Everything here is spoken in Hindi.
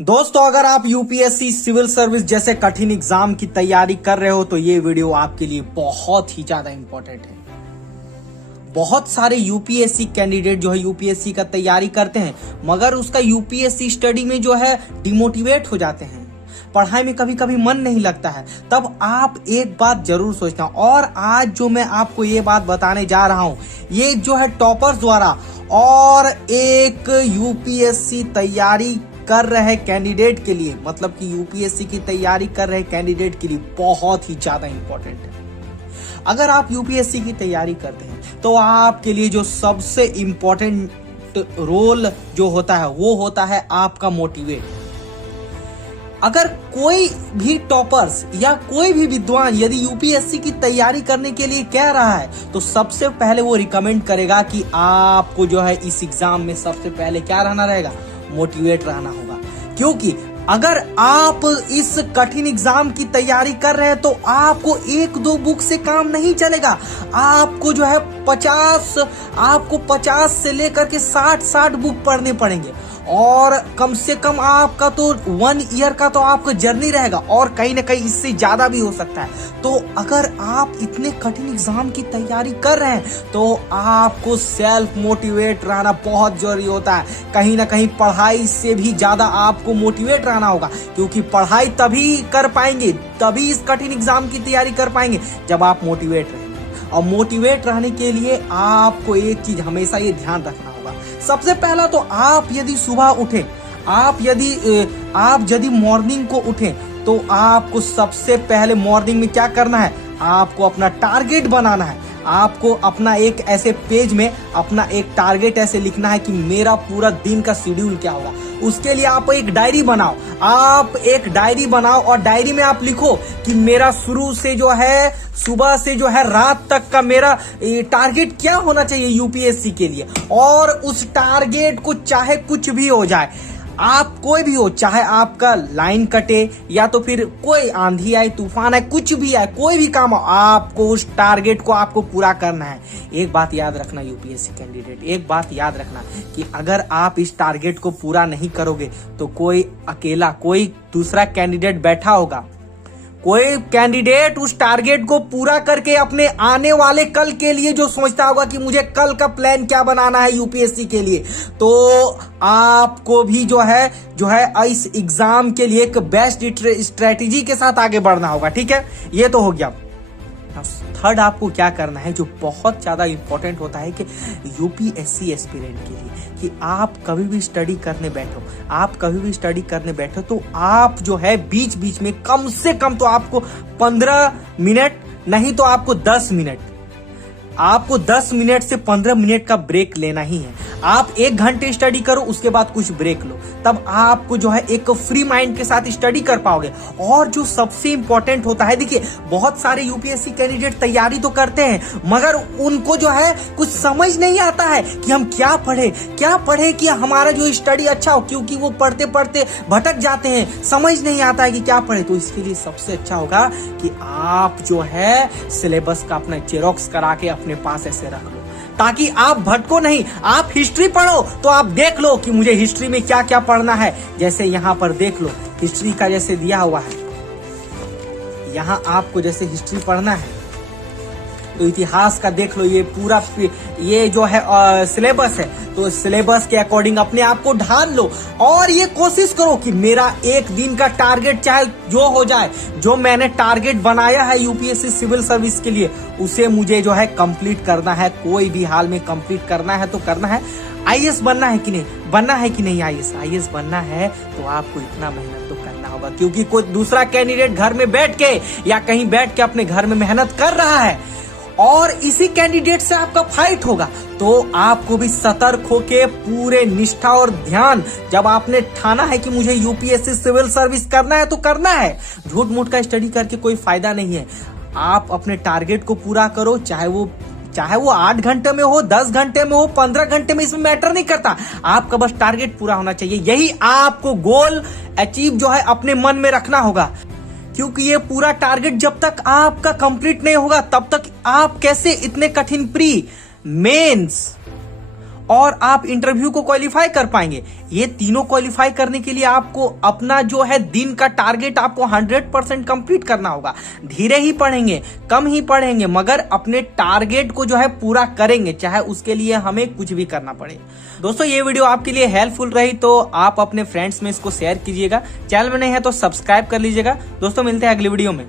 दोस्तों, अगर आप यूपीएससी सिविल सर्विस जैसे कठिन एग्जाम की तैयारी कर रहे हो तो ये वीडियो आपके लिए बहुत ही ज्यादा इंपॉर्टेंट है। बहुत सारे यूपीएससी कैंडिडेट जो है यूपीएससी का तैयारी करते हैं, मगर उसका यूपीएससी स्टडी में जो है डिमोटिवेट हो जाते हैं, पढ़ाई में कभी कभी मन नहीं लगता है। तब आप एक बात जरूर सोचना, और आज जो मैं आपको ये बात बताने जा रहा हूं, ये जो है टॉपर्स द्वारा और एक यूपीएससी तैयारी कर रहे कैंडिडेट के लिए, मतलब कि यूपीएससी की तैयारी कर रहे कैंडिडेट के लिए बहुत ही ज्यादा इंपॉर्टेंट है। अगर आप यूपीएससी की तैयारी करते हैं तो आपके लिए जो सबसे इंपॉर्टेंट रोल जो होता है वो होता है आपका मोटिवेट। अगर कोई भी टॉपर्स या कोई भी विद्वान यदि यूपीएससी की तैयारी करने के लिए कह रहा है तो सबसे पहले वो रिकमेंड करेगा कि आपको जो है इस एग्जाम में सबसे पहले क्या रहना रहेगा, मोटिवेट रहना होगा। क्योंकि अगर आप इस कठिन एग्जाम की तैयारी कर रहे हैं तो आपको एक दो बुक से काम नहीं चलेगा। आपको जो है 50 से लेकर के 60 बुक पढ़ने पड़ेंगे, और कम से कम आपका तो 1 ईयर का तो आपका जर्नी रहेगा, और कहीं ना कहीं इससे ज्यादा भी हो सकता है। तो अगर आप इतने कठिन एग्जाम की तैयारी कर रहे हैं तो आपको सेल्फ मोटिवेट रहना बहुत जरूरी होता है। कहीं ना कहीं पढ़ाई से भी ज्यादा आपको मोटिवेट रहना होगा, क्योंकि पढ़ाई तभी कर पाएंगे, तभी इस कठिन एग्जाम की तैयारी कर पाएंगे जब आप मोटिवेट रहेंगे। और मोटिवेट रहने के लिए आपको एक चीज हमेशा ये ध्यान रखना होगा। सबसे पहला तो आप यदि सुबह उठें, आप यदि मॉर्निंग को उठें तो आपको सबसे पहले मॉर्निंग में क्या करना है, आपको अपना टारगेट बनाना है। आपको अपना एक ऐसे पेज में अपना एक टारगेट ऐसे लिखना है कि मेरा पूरा दिन का शेड्यूल क्या होगा। उसके लिए आप एक डायरी बनाओ, और डायरी में आप लिखो कि मेरा शुरू से जो है सुबह से जो है रात तक का मेरा टारगेट क्या होना चाहिए यूपीएससी के लिए। और उस टारगेट को चाहे कुछ भी हो जाए, आप कोई भी हो, चाहे आपका लाइन कटे या तो फिर कोई आंधी आए, तूफान आए, कुछ भी आए, कोई भी काम हो, आपको उस टारगेट को आपको पूरा करना है। एक बात याद रखना यूपीएससी कैंडिडेट, एक बात याद रखना कि अगर आप इस टारगेट को पूरा नहीं करोगे तो कोई दूसरा कैंडिडेट बैठा होगा, कोई कैंडिडेट उस टारगेट को पूरा करके अपने आने वाले कल के लिए जो सोचता होगा कि मुझे कल का प्लान क्या बनाना है यूपीएससी के लिए, तो आपको भी जो है इस एग्जाम के लिए एक बेस्ट स्ट्रेटेजी के साथ आगे बढ़ना होगा। ठीक है, ये तो हो गया। थर्ड आपको क्या करना है जो बहुत ज्यादा इंपॉर्टेंट होता है कि यूपीएससी एस्पिरेंट के लिए, कि आप कभी भी स्टडी करने बैठो तो आप जो है बीच बीच में कम से कम तो आपको 15 मिनट नहीं तो आपको 10 मिनट से 15 मिनट का ब्रेक लेना ही है। आप 1 घंटे स्टडी करो, उसके बाद कुछ ब्रेक लो, तब आपको जो है एक फ्री माइंड के साथ स्टडी कर पाओगे। और जो सबसे इंपॉर्टेंट होता है, देखिए बहुत सारे यूपीएससी कैंडिडेट तैयारी तो करते हैं मगर उनको जो है कुछ समझ नहीं आता है कि हम क्या पढ़े कि हमारा जो स्टडी अच्छा हो, क्योंकि वो पढ़ते पढ़ते भटक जाते हैं, समझ नहीं आता है कि क्या पढ़े। तो इसके लिए सबसे अच्छा होगा कि आप जो है सिलेबस का अपना जेरोक्स करा के अपने पास ऐसे रख लो, ताकि आप भटको नहीं। आप हिस्ट्री पढ़ो तो आप देख लो कि मुझे हिस्ट्री में क्या क्या पढ़ना है। जैसे यहाँ पर देख लो, हिस्ट्री का जैसे दिया हुआ है, यहाँ आपको जैसे हिस्ट्री पढ़ना है तो इतिहास का देख लो, ये पूरा ये जो है सिलेबस है, तो सिलेबस के अकॉर्डिंग अपने आप को ढाल लो। और ये कोशिश करो कि मेरा एक दिन का टारगेट चाहे जो हो जाए, जो मैंने टारगेट बनाया है यूपीएससी सिविल सर्विस के लिए, उसे मुझे जो है कंप्लीट करना है, कोई भी हाल में कंप्लीट करना है तो करना है। आईएएस बनना है कि नहीं, आईएएस बनना है तो आपको इतना मेहनत तो करना होगा, क्योंकि कोई दूसरा कैंडिडेट घर में बैठ के या कहीं बैठ के अपने घर में मेहनत कर रहा है और इसी कैंडिडेट से आपका फाइट होगा। तो आपको भी सतर्क होके पूरे निष्ठा और ध्यान, जब आपने ठाना है कि मुझे यूपीएससी सिविल सर्विस करना है तो करना है। झूठ मूठ का स्टडी करके कोई फायदा नहीं है। आप अपने टारगेट को पूरा करो, चाहे वो 8 घंटे में हो, 10 घंटे में हो, 15 घंटे में, इसमें मैटर नहीं करता। आपका बस टारगेट पूरा होना चाहिए। यही आपको गोल अचीव जो है अपने मन में रखना होगा, क्योंकि ये पूरा टारगेट जब तक आपका कंप्लीट नहीं होगा तब तक आप कैसे इतने कठिन प्री, मेंस और आप इंटरव्यू को क्वालिफाई कर पाएंगे। ये तीनों क्वालिफाई करने के लिए आपको अपना जो है दिन का टारगेट आपको 100% कंप्लीट करना होगा। धीरे ही पढ़ेंगे, कम ही पढ़ेंगे, मगर अपने टारगेट को जो है पूरा करेंगे, चाहे उसके लिए हमें कुछ भी करना पड़े। दोस्तों ये वीडियो आपके लिए हेल्पफुल रही तो आप अपने फ्रेंड्स में इसको शेयर कीजिएगा। चैनल में नहीं है तो सब्सक्राइब कर लीजिएगा। दोस्तों मिलते हैं अगली वीडियो में।